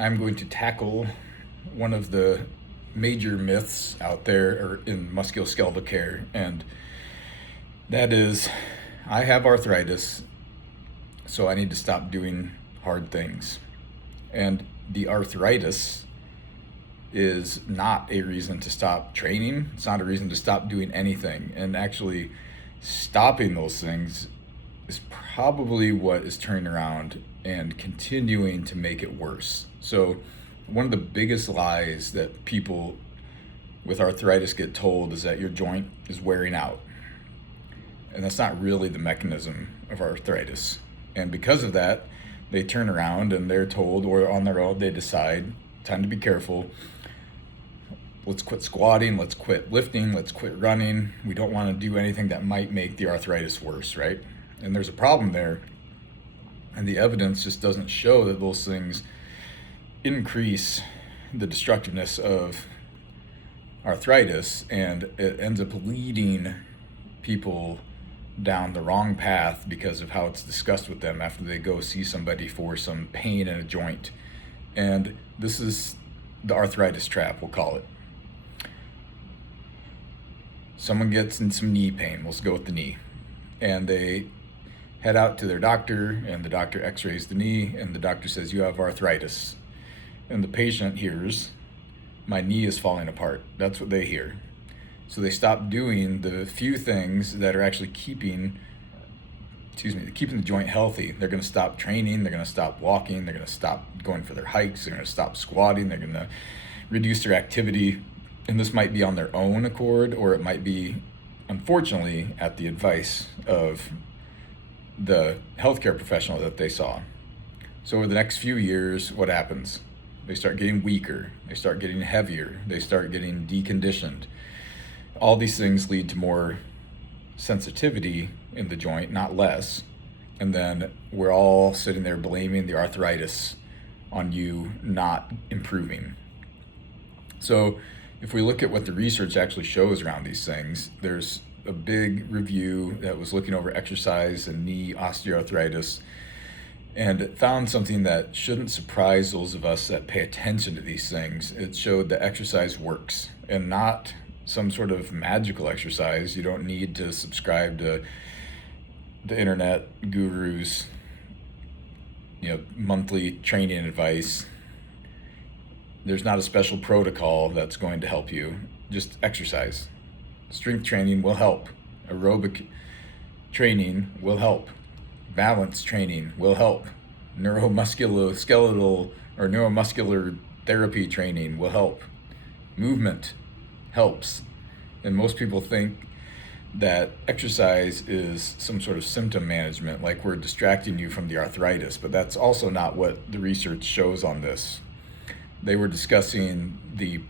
I'm going to tackle one of the major myths out there or in musculoskeletal care, and that is I have arthritis, so I need to stop doing hard things. And the arthritis is not a reason to stop training. It's not a reason to stop doing anything. And actually, stopping those things is probably what is turning around and continuing to make it worse. So, one of the biggest lies that people with arthritis get told is that your joint is wearing out. And that's not really the mechanism of arthritis. And because of that, they turn around and they're told, or on their own, they decide, time to be careful. Let's quit squatting, let's quit lifting, let's quit running. We don't want to do anything that might make the arthritis worse, right? And there's a problem there. And the evidence just doesn't show that those things increase the destructiveness of arthritis, and it ends up leading people down the wrong path because of how it's discussed with them after they go see somebody for some pain in a joint. And this is the arthritis trap, we'll call it. Someone gets in some knee pain, let's go with the knee, and they head out to their doctor, and the doctor x-rays the knee, and the doctor says, you have arthritis. And the patient hears, my knee is falling apart. That's what they hear. So they stop doing the few things that are actually keeping the joint healthy. They're going to stop training, they're going to stop walking, they're going to stop going for their hikes, they're going to stop squatting, they're going to reduce their activity. And this might be on their own accord, or it might be, unfortunately, at the advice of the healthcare professional that they saw. So over the next few years, what happens? They start getting weaker, they start getting heavier, they start getting deconditioned. All these things lead to more sensitivity in the joint, not less. And then we're all sitting there blaming the arthritis on you not improving. So if we look at what the research actually shows around these things, there's a big review that was looking over exercise and knee osteoarthritis, and it found something that shouldn't surprise those of us that pay attention to these things. It showed that exercise works, and not some sort of magical exercise. You don't need to subscribe to the internet gurus, monthly training advice. There's not a special protocol that's going to help you. Just exercise. Strength training will help. Aerobic training will help. Balance training will help. Neuromusculoskeletal or neuromuscular therapy training will help. Movement helps. And most people think that exercise is some sort of symptom management, like we're distracting you from the arthritis, but that's also not what the research shows on this. They were discussing the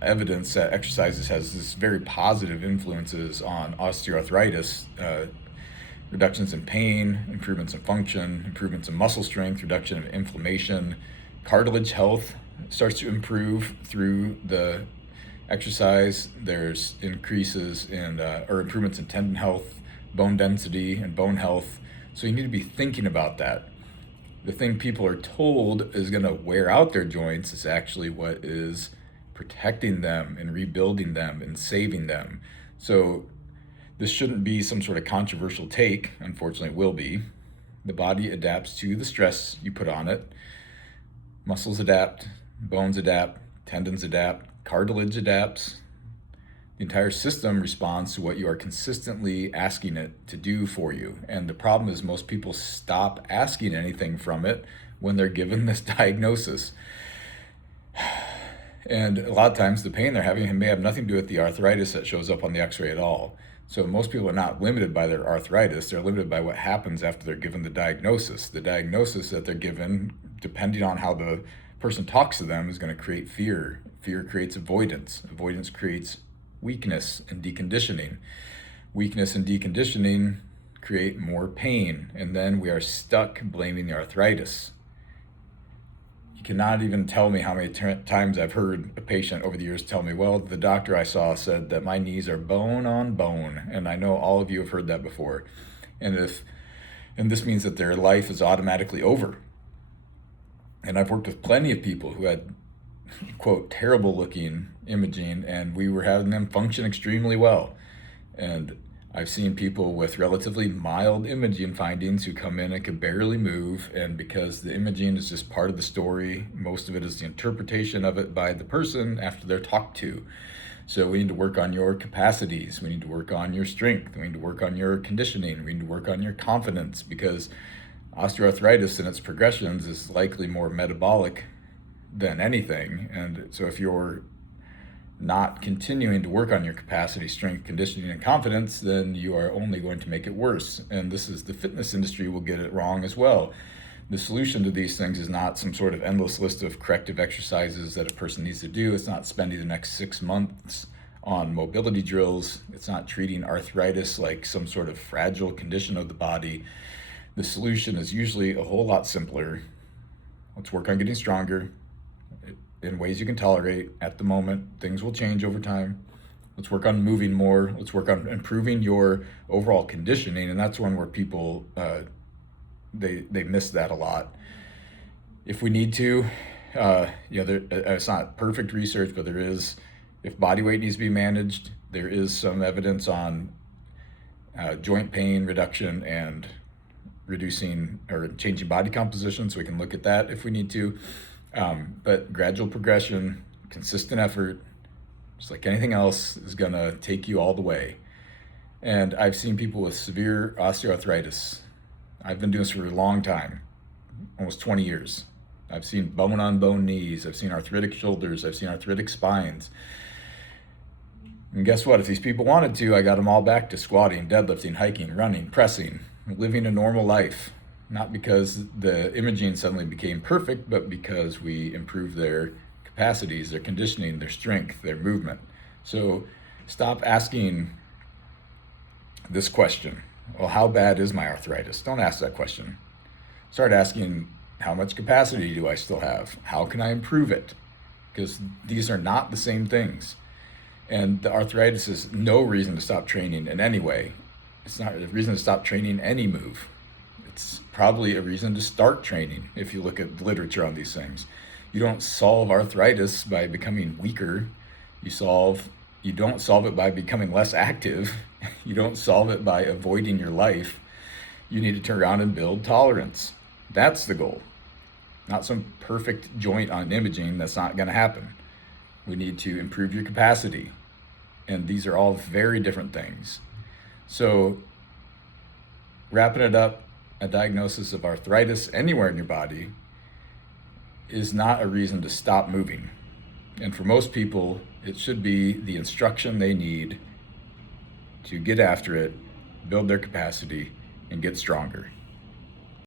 evidence that exercises has this very positive influences on osteoarthritis, reductions in pain, improvements in function, improvements in muscle strength, reduction of inflammation, cartilage health starts to improve through the exercise. There's increases in or improvements in tendon health, bone density, and bone health. So you need to be thinking about that. The thing people are told is going to wear out their joints is actually what is protecting them and rebuilding them and saving them. So this shouldn't be some sort of controversial take. Unfortunately, it will be. The body adapts to the stress you put on it. Muscles adapt, bones adapt, tendons adapt, cartilage adapts. The entire system responds to what you are consistently asking it to do for you. And the problem is most people stop asking anything from it when they're given this diagnosis. And a lot of times the pain they're having may have nothing to do with the arthritis that shows up on the x-ray at all. So most people are not limited by their arthritis, they're limited by what happens after they're given the diagnosis. The diagnosis that they're given, depending on how the person talks to them, is going to create fear. Fear creates avoidance. Avoidance creates weakness and deconditioning. Weakness and deconditioning create more pain, and then we are stuck blaming the arthritis. You cannot even tell me how many times I've heard a patient over the years tell me, well, the doctor I saw said that my knees are bone on bone, and I know all of you have heard that before. And this means that their life is automatically over. And I've worked with plenty of people who had, quote, terrible looking imaging, and we were having them function extremely well. And I've seen people with relatively mild imaging findings who come in and can barely move, and because the imaging is just part of the story, most of it is the interpretation of it by the person after they're talked to. So we need to work on your capacities, we need to work on your strength, we need to work on your conditioning, we need to work on your confidence, because osteoarthritis and its progressions is likely more metabolic than anything. And so if you're not continuing to work on your capacity, strength, conditioning, and confidence, then you are only going to make it worse. And this is, the fitness industry will get it wrong as well. The solution to these things is not some sort of endless list of corrective exercises that a person needs to do. It's not spending the next 6 months on mobility drills. It's not treating arthritis like some sort of fragile condition of the body. The solution is usually a whole lot simpler. Let's work on getting stronger in ways you can tolerate at the moment. Things will change over time. Let's work on moving more. Let's work on improving your overall conditioning. And that's one where people, they miss that a lot. If we need to, it's not perfect research, but there is, if body weight needs to be managed, there is some evidence on joint pain reduction and reducing or changing body composition, so we can look at that if we need to. But gradual progression, consistent effort, just like anything else, is gonna take you all the way. And I've seen people with severe osteoarthritis. I've been doing this for a long time, almost 20 years. I've seen bone on bone knees, I've seen arthritic shoulders, I've seen arthritic spines. And guess what? If these people wanted to, I got them all back to squatting, deadlifting, hiking, running, pressing, living a normal life. Not because the imaging suddenly became perfect, but because we improved their capacities, their conditioning, their strength, their movement. So stop asking this question, well, how bad is my arthritis? Don't ask that question. Start asking, how much capacity do I still have? How can I improve it? Because these are not the same things. And the arthritis is no reason to stop training in any way. It's not a reason to stop training any move. It's probably a reason to start training if you look at the literature on these things. You don't solve arthritis by becoming weaker. You don't solve it by becoming less active. You don't solve it by avoiding your life. You need to turn around and build tolerance. That's the goal. Not some perfect joint on imaging. That's not going to happen. We need to improve your capacity. And these are all very different things. So, wrapping it up, a diagnosis of arthritis anywhere in your body is not a reason to stop moving. And for most people, it should be the instruction they need to get after it, build their capacity, and get stronger.